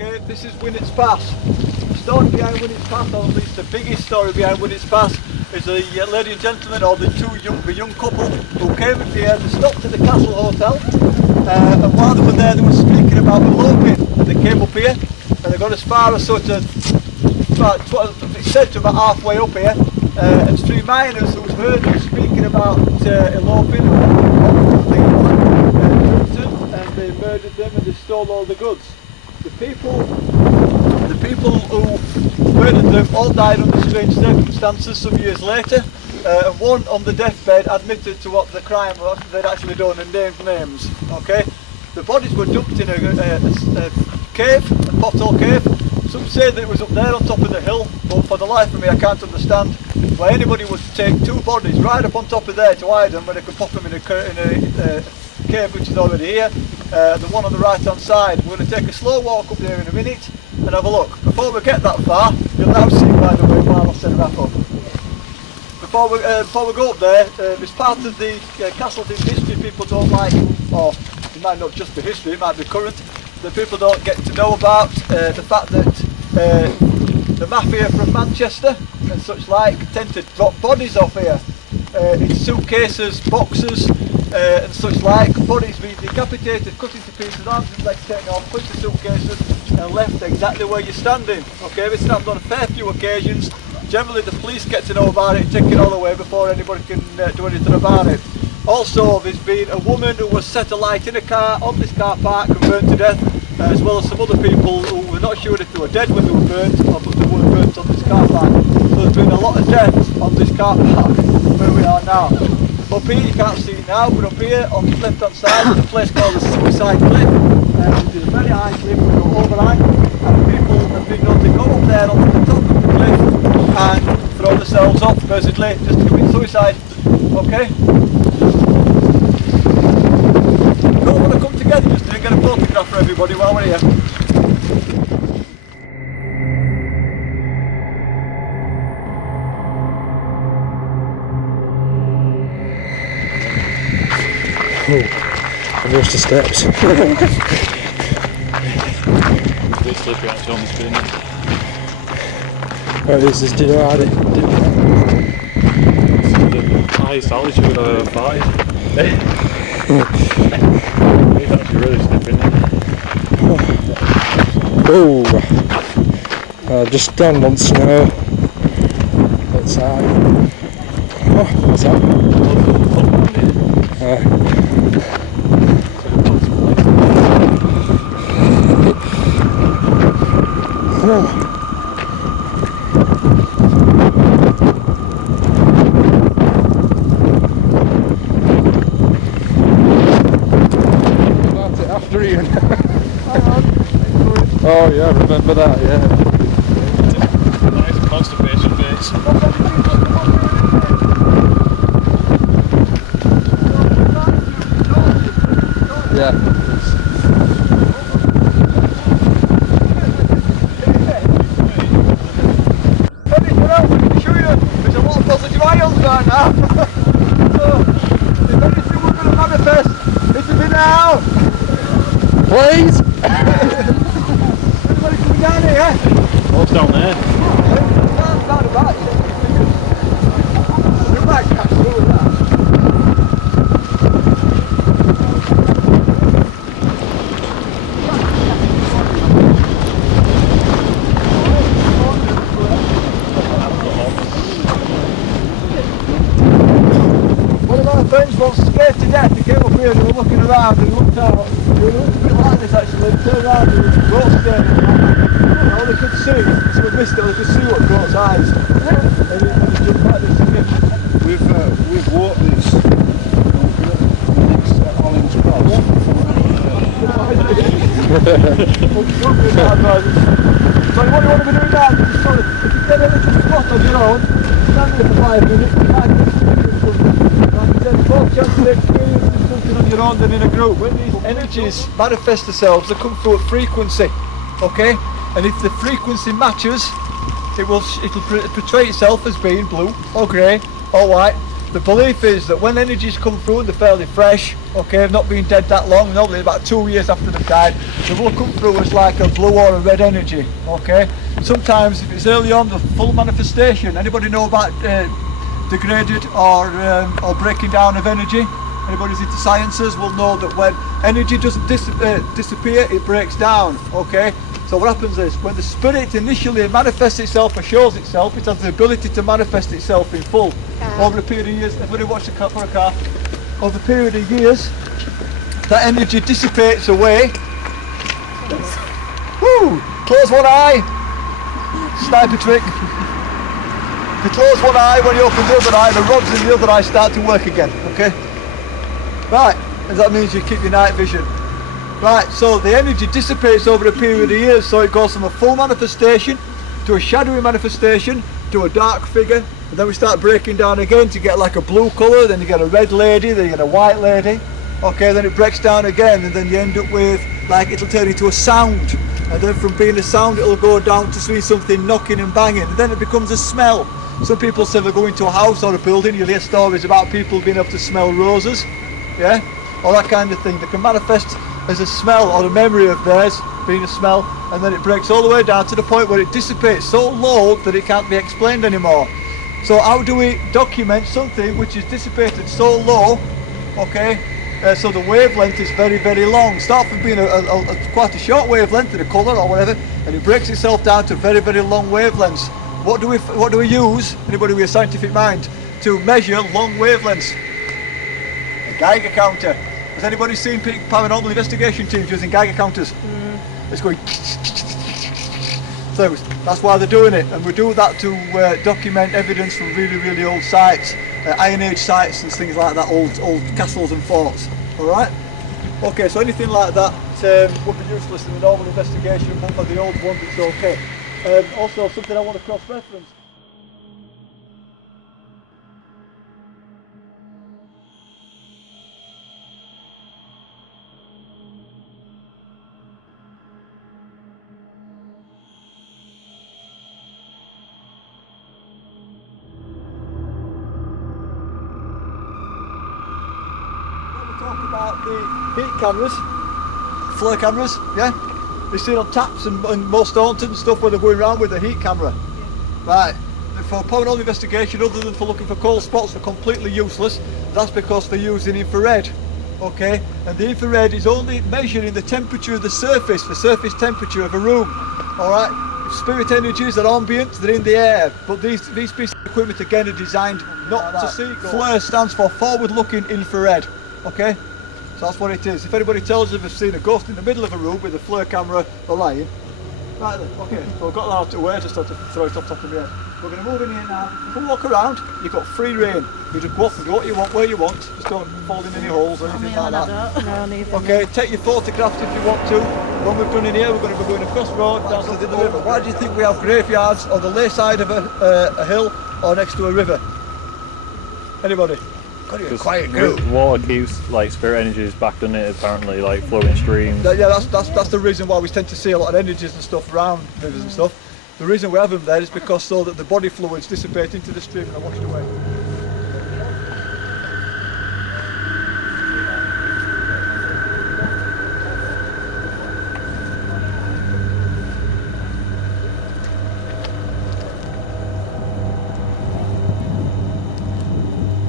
Okay, this is Winnett's Pass. The story behind Winnett's Pass, or at least the biggest story behind Winnett's Pass, is a lady and gentleman, or the young couple who came up here. They stopped at the Castle Hotel, and while they were there, they were speaking about eloping. And they came up here, and they got as far as sort of, it's said to about halfway up here, and three miners who heard them speaking about eloping, and they murdered them and they stole all the goods. The people who murdered them all died under strange circumstances some years later, and one on the deathbed admitted to what the crime was they'd actually done and named names. Okay, the bodies were dumped in a cave, a pothole cave. Some say that it was up there on top of the hill, but for the life of me I can't understand why anybody would take two bodies right up on top of there to hide them when they could pop them in a cave which is already here. The one on the right hand side. We're going to take a slow walk up there in a minute and have a look. Before we get that far, you'll now see, by the way, while I said wrap up. Before we go up there, it's part of the Castleton history people don't like, or it might not just be history, it might be current, that people don't get to know about, the fact that the mafia from Manchester and such like tend to drop bodies off here in suitcases, boxes, and such like. Bodies being decapitated, cut into pieces, arms and legs taken off, put into suitcases and left exactly where you're standing. Okay, this happens on a fair few occasions. Generally the police get to know about it and take it all away before anybody can do anything about it. Also, there's been a woman who was set alight in a car on this car park and burnt to death, as well as some other people who were not sure if they were dead when they were burnt, or but they were burnt on this car park. So there's been a lot of deaths on this car park where we are now. Up here, you can't see it now, but up here on the left hand side there's a place called the Suicide Cliff, which is a very high cliff with no overhang, and people have been known to go up there onto the top of the cliff and throw themselves off basically just to commit suicide. Okay? We all want to come together just to get a photograph for everybody while we're here. Oh, I've lost the steps. It's slippery actually on the screen. Right, this is dinner at it. The highest altitude I've ever fired. It's actually really slipping. Oh, just stand on snow outside. Oh, what's that? Oh. That's it after Ian. Oh yeah, remember that, yeah. Nice constipation face. Yeah. There's a lot of positive ions right now. So, if anything we're going to manifest, it'll be now. Please! Everybody coming down here? What's down there? Down the back. You might catch through with that. One of our friends was scared to death. He came up here and we were looking around and looked out. He was a bit like this actually. He turned around and he was staring. All they could see, so we missed it, they could see what brought eyes. And he jumped like this again. We've walked this next Ollins Cross. So what do you want to be doing now? Just sort of, if you get a little spot on your own, stand there for 5 minutes, you might get something. Like I said, more chance of experiencing something on your own than in a group. When these energies manifest themselves, they come through a frequency, okay? And if the frequency matches, it'll portray itself as being blue or grey or white. the belief is that when energies come through and they're fairly fresh, okay, they've not been dead that long, normally about 2 years after they've died, they will come through as like a blue or a red energy, okay? Sometimes if it's early on, the full manifestation. Anybody know about degraded or breaking down of energy? Anybody who's into sciences will know that when energy doesn't disappear, it breaks down, okay? So what happens is, when the spirit initially manifests itself or shows itself, it has the ability to manifest itself in full. Over a period of years, everybody watch the car for a car. Over a period of years, that energy dissipates away. Woo! Close one eye. Sniper trick. If you close one eye, when you open the other eye, the rods in the other eye start to work again, okay? Right, and that means you keep your night vision. Right, so the energy dissipates over a period of years, so it goes from a full manifestation to a shadowy manifestation to a dark figure, and then we start breaking down again to get like a blue colour, then you get a red lady, then you get a white lady, okay, then it breaks down again, and then you end up with, like, it'll turn into a sound, and then from being a sound it'll go down to see something knocking and banging, and then it becomes a smell. Some people say they go into a house or a building, you'll hear stories about people being able to smell roses, yeah, all that kind of thing. They can manifest as a smell or a memory of theirs being a smell, and then it breaks all the way down to the point where it dissipates so low that it can't be explained anymore. So how do we document something which is dissipated so low, okay, so the wavelength is very, very long. Start from being quite a short wavelength in a colour or whatever, and it breaks itself down to very, very long wavelengths. What do we use, anybody with a scientific mind, to measure long wavelengths? A Geiger counter. Has anybody seen paranormal investigation teams using Geiger counters? It's going things. That's why they're doing it, and we do that to document evidence from really, really old sites, Iron Age sites and things like that, old castles and forts. All right. Okay, so anything like that would be useless in the normal investigation, but for the old ones it's okay. Also, something I want to cross-reference. Talk about the heat cameras, flare cameras, yeah? You see on taps and most haunted and stuff where they're going around with a heat camera. Right, for paranormal investigation, other than for looking for cold spots, they're completely useless. That's because they're using infrared, okay? And the infrared is only measuring the temperature of the surface temperature of a room, all right? Spirit energies are ambient, they're in the air, but these pieces of equipment again are designed not to see. FLIR stands for forward-looking infrared. Okay, so that's what it is. If anybody tells you they've seen a ghost in the middle of a room with a FLIR camera, they're lying. Right then, okay, so I've got that out of the way, just have to throw it off top of my head. We're going to move in here now. If you walk around, you've got free reign. You just go off and do what you want, where you want. Just don't fall in any holes or anything like that. No, neither. Okay, take your photographs if you want to. When we've done in here, we're going to be going across the road, down to the river. Why do you think we have graveyards on the lay side of a hill or next to a river? Anybody? God, you're a quiet group. Water keeps like spirit energies back, doesn't it? Apparently, like flowing streams. Yeah, that's the reason why we tend to see a lot of energies and stuff around rivers and stuff. The reason we have them there is because so that the body fluids dissipate into the stream and are washed away.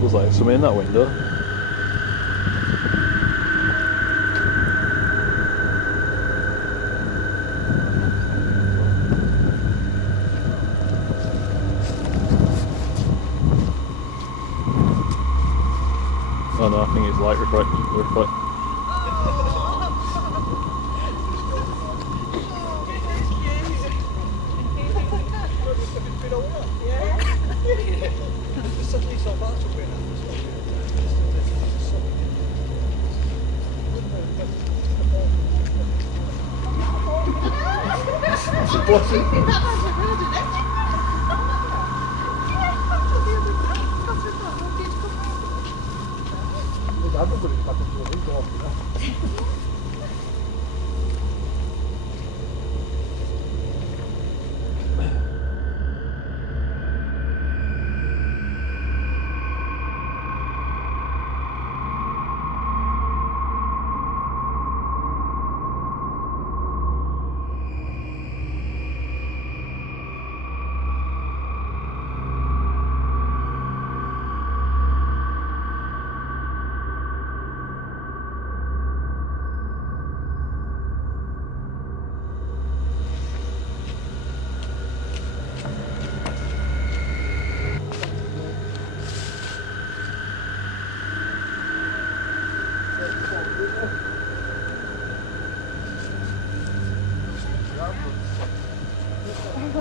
There's like something in that window. Oh no, I think it's light reflect.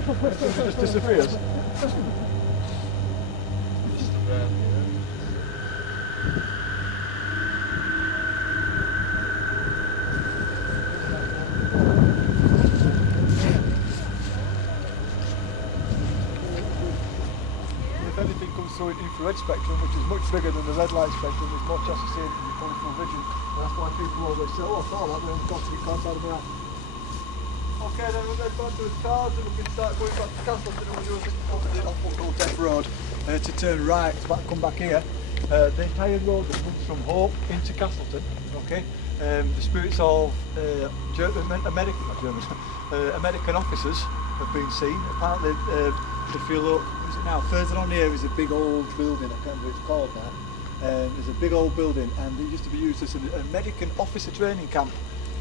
It just disappears. If anything comes through in infrared spectrum, which is much bigger than the red light spectrum, there's more chance of seeing it in your peripheral vision. And that's why people always say, oh, I saw that, but I've got to be caught out of my eye. Okay, then we're going to go to the cars and we can start going back to Castleton and we'll do a off what called Death Road to turn right, come back here. The entire road that runs from Hope into Castleton, okay? The spirits of American officers have been seen. Apparently, if you look, is it now further on here is a big old building, I can't remember what it's called now. There's a big old building and it used to be used as an American officer training camp.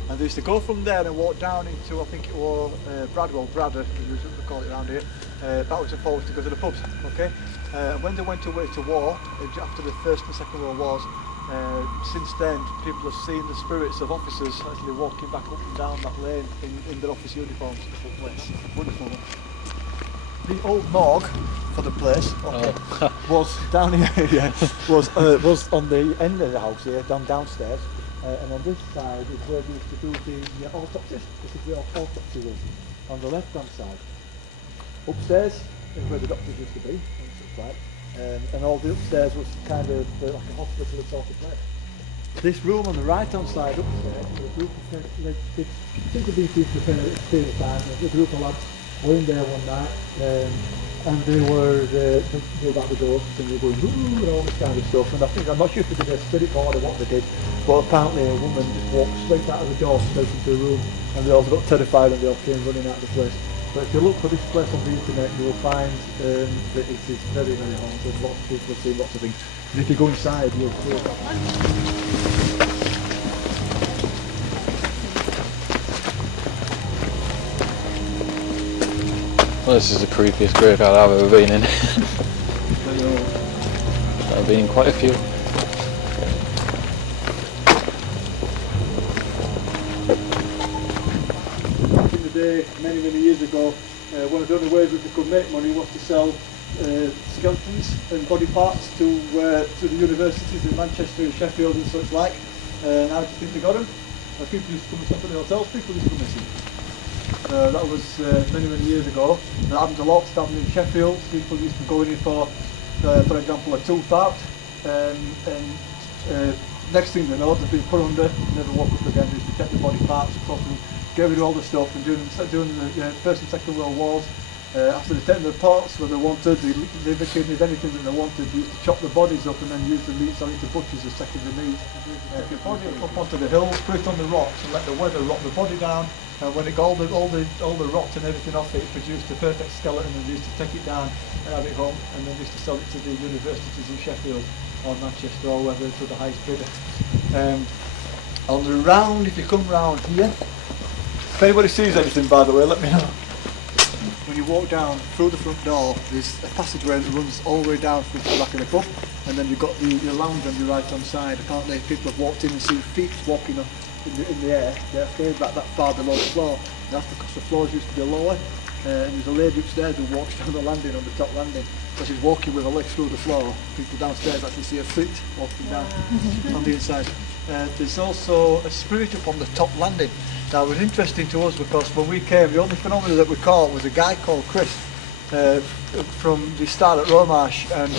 And they used to go from there and walk down into, I think it was Bradder, as we call it around here, backwards and forwards to go to the pubs, okay? When they went away to war, after the First and Second World Wars, since then people have seen the spirits of officers actually walking back up and down that lane in their office uniforms. Wonderful one. The old morgue for the place, okay, was down here, yeah, was on the end of the house here, downstairs. And on this side is where they used to do the autopsies. This is the autopsy room on the left hand side. Upstairs is where the doctors used to be, and all the upstairs was kind of like a hospital sort of place. This room on the right hand side upstairs, the group of it seemed to be people for a period of time. A group of lads were in there one night, and they were about the ghosts and they were going ooh and all this kind of stuff. And I think I'm not sure if they did a spirit board or what they did, but apparently a woman just walked straight out of the door, straight into the room, and they all got terrified and they all came running out of the place. But if you look for this place on the internet, you will find that it is very, very haunted. Lots of people have seen lots of things. And if you go inside, you'll see that. Well, this is the creepiest graveyard I've ever been in. I've been in quite a few. Back in the day, many, many years ago, one of the only ways that they could make money was to sell skeletons and body parts to the universities in Manchester and Sheffield and such like. And how do you think they got them? People used to come and stop at the hotels, people used to go missing. That was many, many years ago. That happened a lot down in Sheffield. People used to go in for example, a tooth out, and next thing they know, they've been put under, never woke up again. They used to take the body parts, get rid of all the stuff, and during the First and Second World Wars, after they take the parts where they wanted, the liver, kidneys, anything that they wanted, they used to chop the bodies up and then use the meat so into butchers as secondary meat. Take the body up onto the hills, put it on the rocks, and let the weather rot the body down. And when it got all the rot and everything off it, it produced a perfect skeleton, and they used to take it down and have it home, and then they used to sell it to the universities in Sheffield or Manchester or whether to the highest bidder. On the round, if you come round here, if anybody sees anything, by the way, let me know. When you walk down through the front door, there's a passageway that runs all the way down through to the back of the pub, and then you've got your lounge on your right hand side. Apparently people have walked in and seen feet walking up in the air. They're afraid that far below the floor. That's because the floors used to be lower, and there's a lady upstairs who walks down the landing, on the top landing. So she's walking with her legs through the floor. People downstairs actually see her feet walking down on the inside. There's also a spirit up on the top landing. Now it was interesting to us because when we came, the only phenomenon that we caught was a guy called Chris from the start at Romarsh, and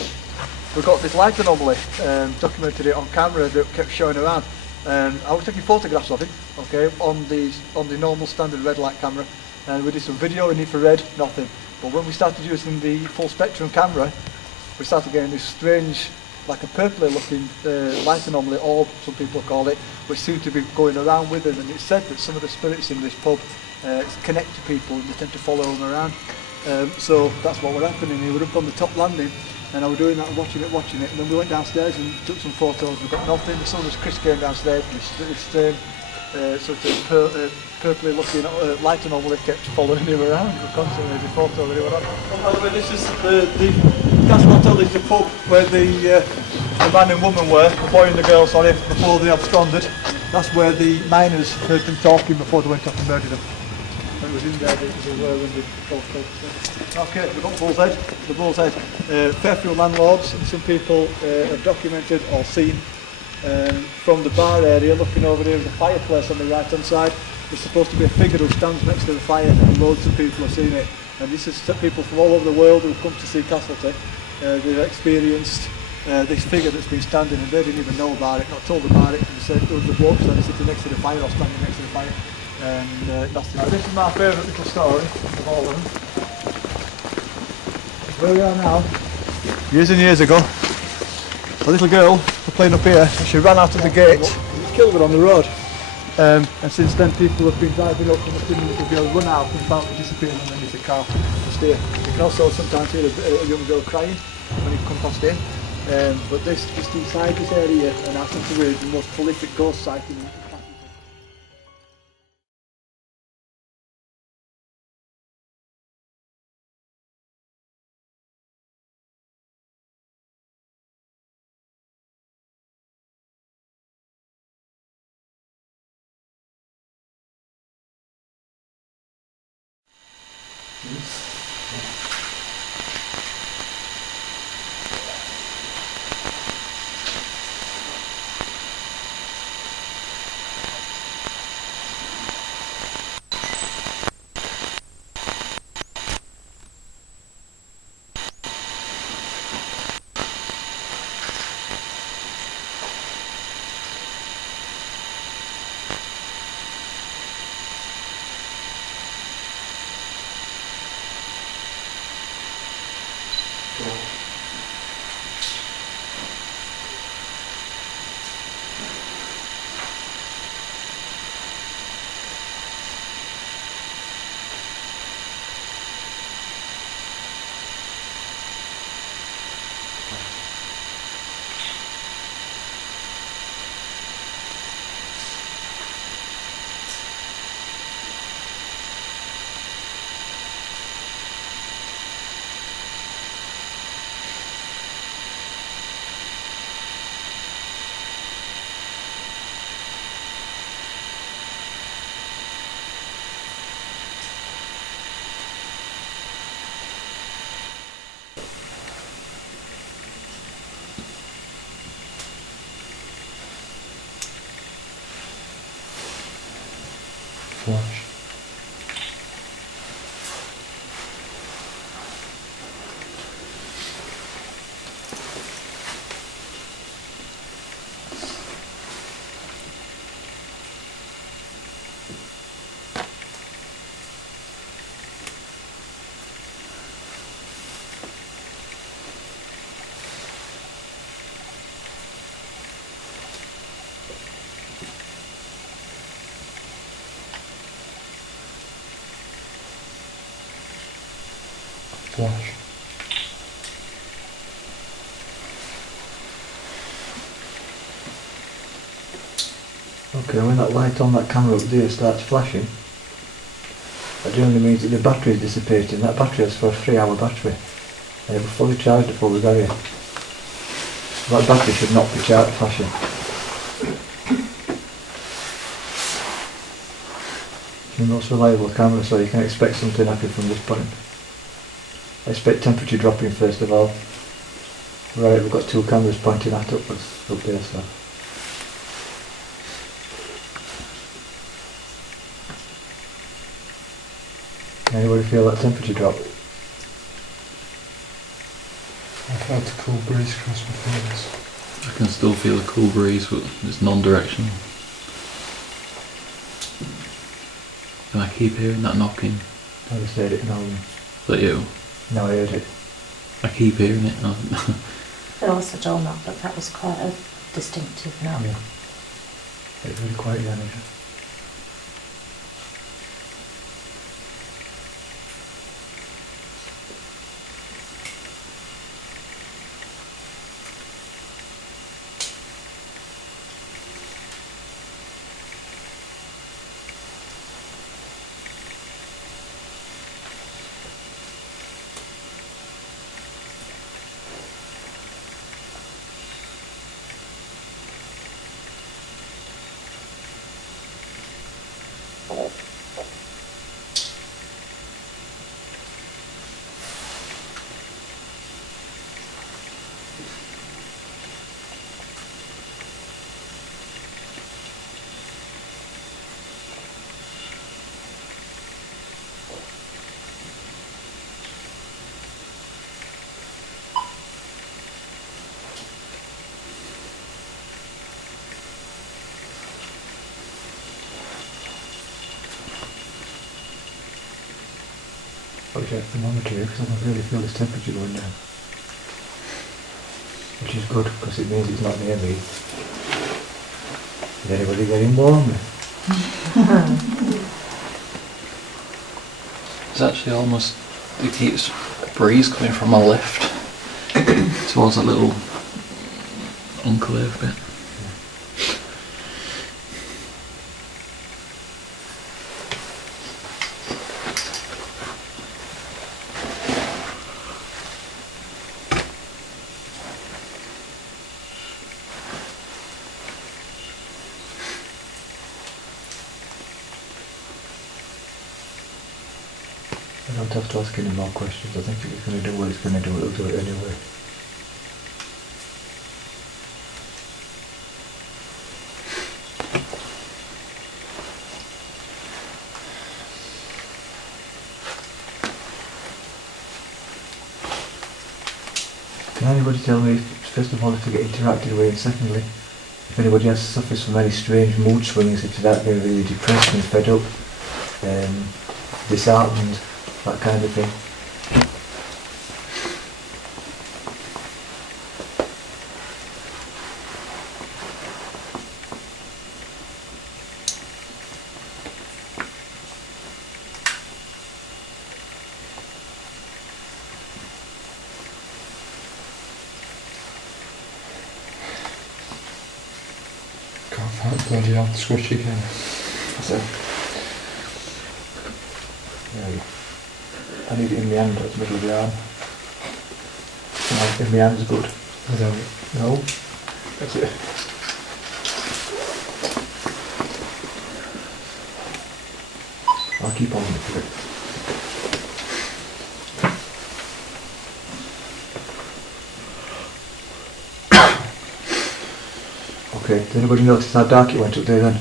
we got this light anomaly, documented it on camera that kept showing around. I was taking photographs of it, okay, on the normal standard red light camera, and we did some video in infrared, nothing. But when we started using the full spectrum camera, we started getting this strange, like a purpley looking light anomaly, orb, some people call it, which seemed to be going around with them. And it said that some of the spirits in this pub connect to people and they tend to follow them around. So that's what was happening. We were up on the top landing, and I was doing that and watching it, and then we went downstairs and took some photos. We got nothing. The sun was Chris came downstairs, and this sort of purpley looking light anomaly kept following him around. We constantly had a photo with him. By the way, this is the Castleton is the pub where the man and woman were, the boy and the girl, sorry, before they absconded. That's where the miners heard them talking before they went off and murdered them. It was in there as they were when they built Castleton. Okay, we've got Bull's Head. The Bull's Head. Fairfield landlords and some people have documented or seen from the bar area, looking over there, there's a fireplace on the right hand side. There's supposed to be a figure who stands next to the fire, and loads of people have seen it. And this is people from all over the world who have come to see Castleton. They've experienced this figure that's been standing, and they didn't even know about it, not told about it. And they said there was a bloke standing sitting next to the fire or standing next to the fire. And this is my favourite little story of all of them. Where we are now, years and years ago, a little girl was playing up here, and she ran out of the gate, killed her on the road. And since then people have been driving up and the little girl run out and found her disappearing underneath the car past here. You can also sometimes hear a young girl crying when you come past here. But this, just inside this area, and I think it's the most prolific ghost sighting in Castleton. Flash. Flash. Okay, when that light on that camera up there starts flashing, that generally means that the battery is dissipating. That battery is for a 3-hour battery. And it was fully charged before we got here. That battery should not be flashing. It's the most reliable camera, so you can expect something happen from this point. I expect temperature dropping first of all. Right, we've got 2 cameras pointing at upwards up there, so. Anybody feel that temperature drop? I felt a cool breeze cross before this. I can still feel a cool breeze, but it's non-directional. And I keep hearing that knocking. I just heard it now. Is that you? No, I heard it. I keep hearing it. I also don't know, but that was quite a distinctive knock. Yeah. It's really quiet down here. I'll check the thermometer here because I can really feel this temperature going down. Which is good because it means it's not near me. Is anybody getting warm? It's actually almost, it keeps a breeze coming from my left towards that little enclave bit. I don't have to ask any more questions. I think if it's going to do what it's going to do, it'll do it anyway. Can anybody tell me, first of all, if they get interacted with, and secondly, if anybody else suffers from any strange mood swings, if they're getting really depressed and fed up, disheartened, that kind of thing? Can't find bloody hell, squish again. So, yeah, I need it in my hand at the middle of the arm. No, in my hand's good. I don't. No, that's it. I'll keep on with it. Okay, did anybody notice how dark it went up there then?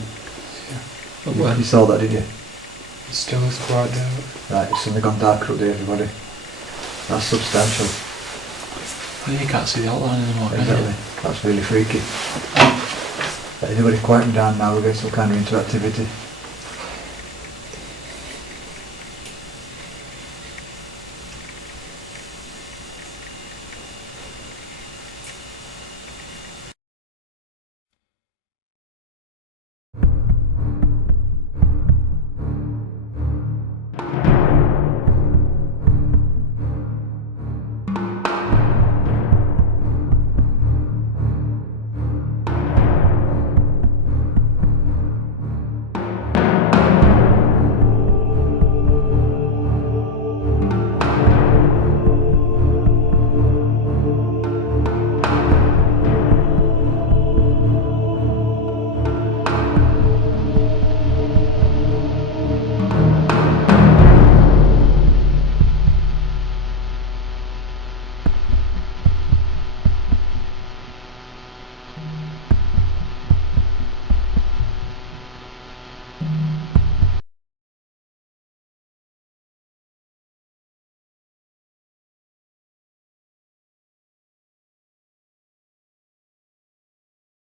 But where? You saw that, did you? It still is quite dark. Right, it's suddenly gone darker up there, everybody. That's substantial. Oh, you can't see the outline anymore, can Exactly. you? That's really freaky. Right, anybody quieten down now, we'll get some kind of interactivity.